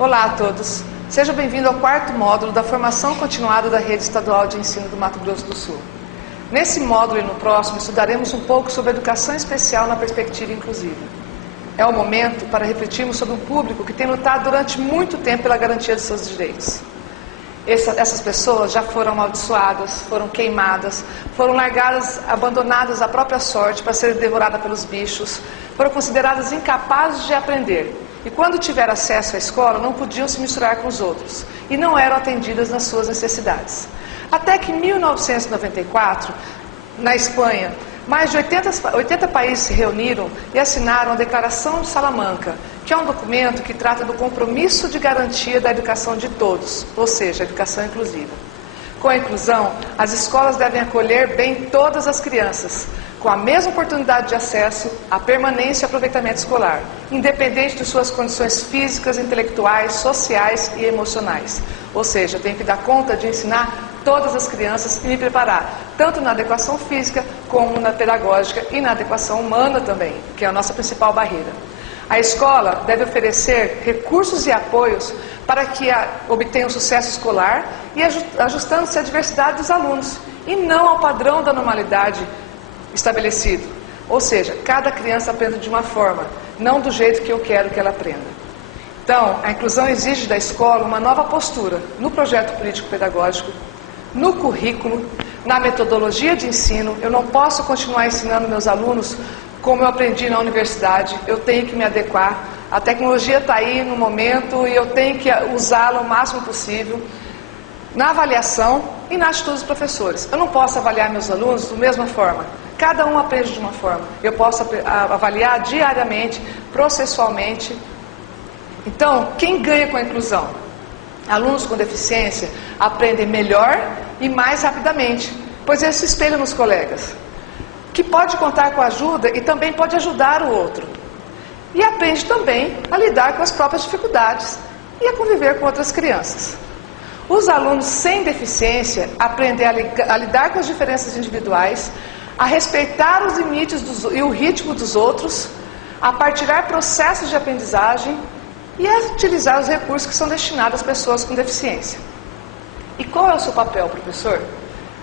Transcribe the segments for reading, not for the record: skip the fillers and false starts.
Olá a todos, seja bem-vindo ao quarto módulo da formação continuada da Rede Estadual de Ensino do Mato Grosso do Sul. Nesse módulo e no próximo estudaremos um pouco sobre a educação especial na perspectiva inclusiva. É o momento para refletirmos sobre um público que tem lutado durante muito tempo pela garantia de seus direitos. Essas pessoas já foram amaldiçoadas, foram queimadas, foram largadas, abandonadas à própria sorte para serem devoradas pelos bichos, foram consideradas incapazes de aprender. E quando tiveram acesso à escola, não podiam se misturar com os outros e não eram atendidas nas suas necessidades. Até que em 1994, na Espanha, mais de 80 países se reuniram e assinaram a Declaração de Salamanca, que é um documento que trata do compromisso de garantia da educação de todos, ou seja, a educação inclusiva. Com a inclusão, as escolas devem acolher bem todas as crianças, com a mesma oportunidade de acesso à permanência e aproveitamento escolar, independente de suas condições físicas, intelectuais, sociais e emocionais. Ou seja, eu tenho que dar conta de ensinar todas as crianças e me preparar, tanto na adequação física, como na pedagógica e na adequação humana também, que é a nossa principal barreira. A escola deve oferecer recursos e apoios para que obtenha um sucesso escolar e ajustando-se à diversidade dos alunos, e não ao padrão da normalidade estabelecido. Ou seja, cada criança aprende de uma forma, não do jeito que eu quero que ela aprenda. Então, a inclusão exige da escola uma nova postura no projeto político-pedagógico, no currículo, na metodologia de ensino. Eu não posso continuar ensinando meus alunos como eu aprendi na universidade, eu tenho que me adequar. A tecnologia está aí no momento e eu tenho que usá-la o máximo possível. Na avaliação e na atitude dos professores. Eu não posso avaliar meus alunos da mesma forma. Cada um aprende de uma forma. Eu posso avaliar diariamente, processualmente. Então, quem ganha com a inclusão? Alunos com deficiência aprendem melhor e mais rapidamente, pois eles se espelham nos colegas, que pode contar com ajuda e também pode ajudar o outro. E aprende também a lidar com as próprias dificuldades e a conviver com outras crianças. Os alunos sem deficiência aprendem a lidar com as diferenças individuais, a respeitar os limites e o ritmo dos outros, a partilhar processos de aprendizagem e a utilizar os recursos que são destinados às pessoas com deficiência. E qual é o seu papel, professor?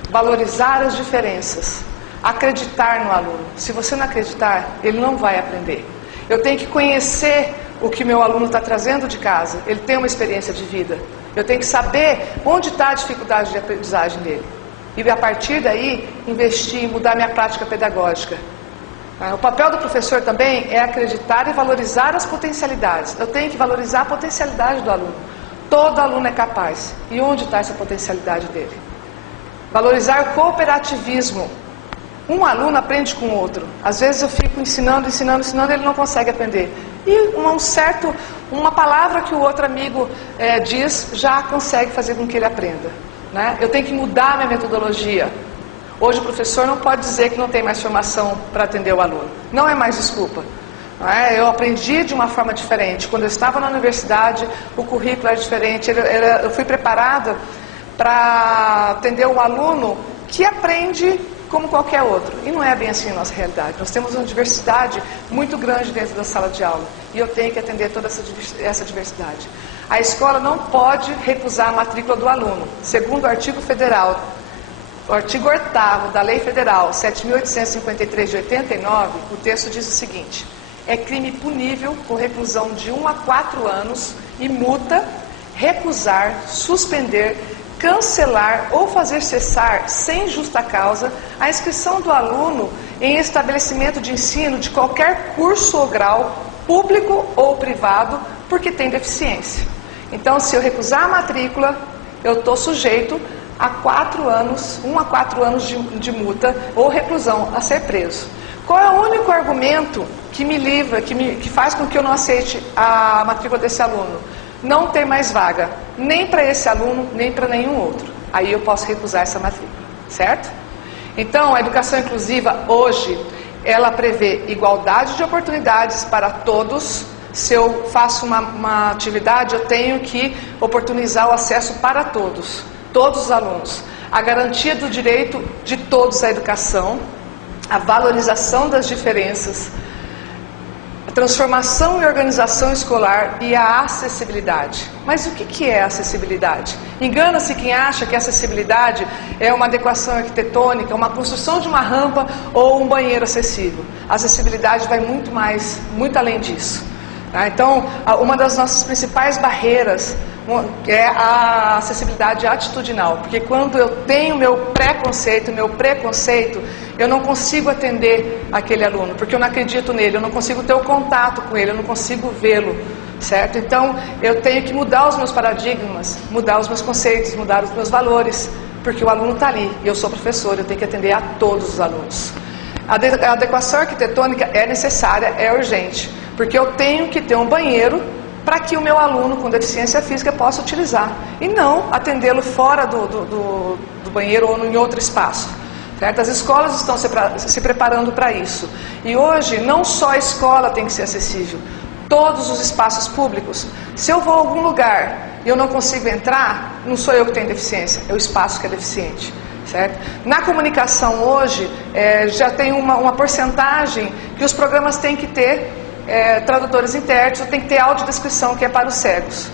Valorizar as diferenças, acreditar no aluno. Se você não acreditar, ele não vai aprender. Eu tenho que conhecer o que meu aluno está trazendo de casa, ele tem uma experiência de vida. Eu tenho que saber onde está a dificuldade de aprendizagem dele. E a partir daí, investir em mudar minha prática pedagógica. O papel do professor também é acreditar e valorizar as potencialidades. Eu tenho que valorizar a potencialidade do aluno. Todo aluno é capaz. E onde está essa potencialidade dele? Valorizar o cooperativismo. Um aluno aprende com o outro. Às vezes eu fico ensinando, ele não consegue aprender. E uma palavra que o outro amigo diz já consegue fazer com que ele aprenda. Né? Eu tenho que mudar a minha metodologia. Hoje o professor não pode dizer que não tem mais formação para atender o aluno. Não é mais desculpa. Não é? Eu aprendi de uma forma diferente. Quando eu estava na universidade, o currículo era diferente. Eu fui preparada para atender um aluno que aprende como qualquer outro. E não é bem assim a nossa realidade. Nós temos uma diversidade muito grande dentro da sala de aula. E eu tenho que atender toda essa diversidade. A escola não pode recusar a matrícula do aluno. Segundo o artigo federal, o artigo 8º da Lei Federal 7.853 de 89, o texto diz o seguinte: é crime punível com reclusão de 1 a 4 anos e multa recusar, suspender, cancelar ou fazer cessar sem justa causa a inscrição do aluno em estabelecimento de ensino de qualquer curso ou grau, público ou privado, porque tem deficiência. Então, se eu recusar a matrícula, eu estou sujeito a 4 anos, 1 a 4 anos de multa ou reclusão, a ser preso. Qual é o único argumento que me livra, que faz com que eu não aceite a matrícula desse aluno? Não ter mais vaga, nem para esse aluno, nem para nenhum outro. Aí eu posso recusar essa matrícula, certo? Então, a educação inclusiva hoje, ela prevê igualdade de oportunidades para todos. Se eu faço uma atividade, eu tenho que oportunizar o acesso para todos os alunos. A garantia do direito de todos à educação, a valorização das diferenças, transformação e organização escolar e a acessibilidade. Mas o que é acessibilidade? Engana-se quem acha que acessibilidade é uma adequação arquitetônica, uma construção de uma rampa ou um banheiro acessível. A acessibilidade vai muito além disso. Então, uma das nossas principais barreiras é a acessibilidade atitudinal, porque quando eu tenho meu preconceito, eu não consigo atender aquele aluno, porque eu não acredito nele, eu não consigo ter o contato com ele, eu não consigo vê-lo, certo? Então, eu tenho que mudar os meus paradigmas, mudar os meus conceitos, mudar os meus valores, porque o aluno está ali, e eu sou professor, eu tenho que atender a todos os alunos. A adequação arquitetônica é necessária, é urgente, porque eu tenho que ter um banheiro para que o meu aluno com deficiência física possa utilizar, e não atendê-lo fora do banheiro ou em outro espaço. Certo? As escolas estão se preparando para isso. E hoje, não só a escola tem que ser acessível, todos os espaços públicos. Se eu vou a algum lugar e eu não consigo entrar, não sou eu que tenho deficiência, é o espaço que é deficiente. Certo? Na comunicação hoje, já tem uma porcentagem que os programas têm que ter tradutores intérpretes, tem que ter audiodescrição, que é para os cegos.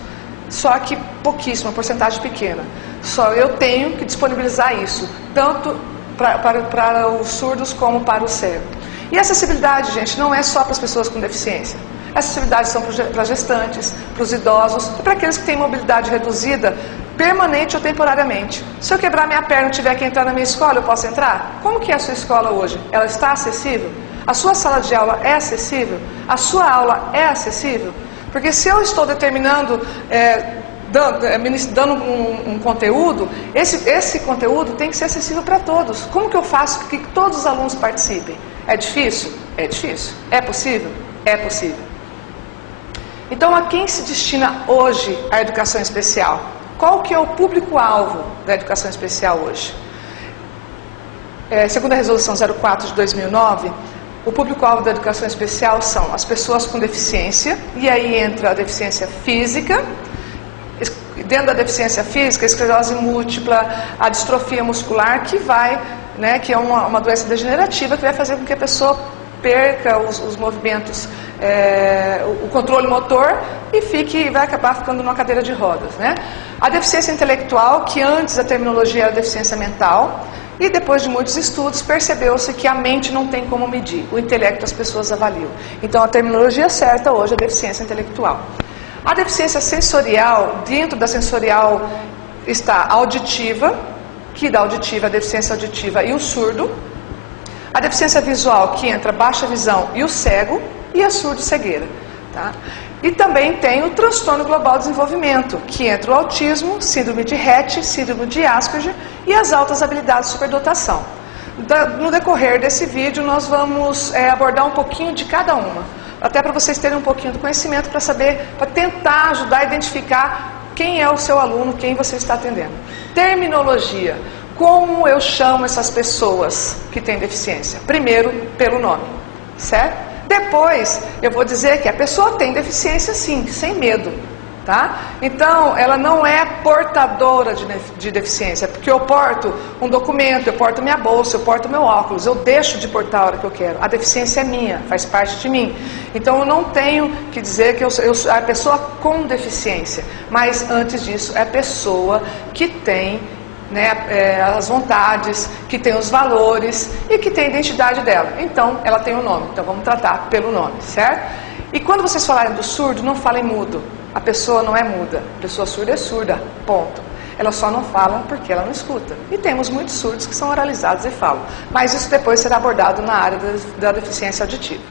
Só que pouquíssima, porcentagem pequena. Só eu tenho que disponibilizar isso, tanto para os surdos como para o cego. E acessibilidade, gente, não é só para as pessoas com deficiência. Acessibilidade são para gestantes, para os idosos e para aqueles que têm mobilidade reduzida, permanente ou temporariamente. Se eu quebrar minha perna e tiver que entrar na minha escola, eu posso entrar? Como que é a sua escola hoje? Ela está acessível? A sua sala de aula é acessível? A sua aula é acessível? Porque se eu estou determinando, dando um conteúdo, esse conteúdo tem que ser acessível para todos. Como que eu faço para que todos os alunos participem? É difícil? É difícil. É possível? É possível. Então, a quem se destina hoje a educação especial? Qual que é o público-alvo da educação especial hoje? Segundo a resolução 04 de 2009, o público-alvo da educação especial são as pessoas com deficiência, e aí entra a deficiência física, dentro da deficiência física, a esclerose múltipla, a distrofia muscular, que é uma doença degenerativa que vai fazer com que a pessoa perca os movimentos, o controle motor e vai acabar ficando numa cadeira de rodas. A deficiência intelectual, que antes a terminologia era deficiência mental, e depois de muitos estudos percebeu-se que a mente não tem como medir, o intelecto as pessoas avaliam. Então a terminologia certa hoje é deficiência intelectual. A deficiência sensorial, dentro da sensorial está a auditiva, que da auditiva, a deficiência auditiva e o surdo. A deficiência visual, que entra a baixa visão e o cego, e a surdo-cegueira. Tá? E também tem o transtorno global de desenvolvimento, que entra o autismo, síndrome de Rett, síndrome de Asperger e as altas habilidades de superdotação. No decorrer desse vídeo, nós vamos abordar um pouquinho de cada uma, até para vocês terem um pouquinho do conhecimento, para tentar ajudar a identificar quem é o seu aluno, quem você está atendendo. Terminologia. Como eu chamo essas pessoas que têm deficiência? Primeiro, pelo nome, certo? Depois, eu vou dizer que a pessoa tem deficiência sim, sem medo, tá? Então, ela não é portadora de deficiência, porque eu porto um documento, eu porto minha bolsa, eu porto meu óculos, eu deixo de portar a hora que eu quero. A deficiência é minha, faz parte de mim. Então, eu não tenho que dizer que eu sou a pessoa com deficiência, mas antes disso, é a pessoa que tem as vontades, que tem os valores e que tem a identidade dela. Então, ela tem um nome. Então, vamos tratar pelo nome, certo? E quando vocês falarem do surdo, não falem mudo. A pessoa não é muda. A pessoa surda é surda, ponto. Ela só não fala porque ela não escuta. E temos muitos surdos que são oralizados e falam. Mas isso depois será abordado na área da deficiência auditiva.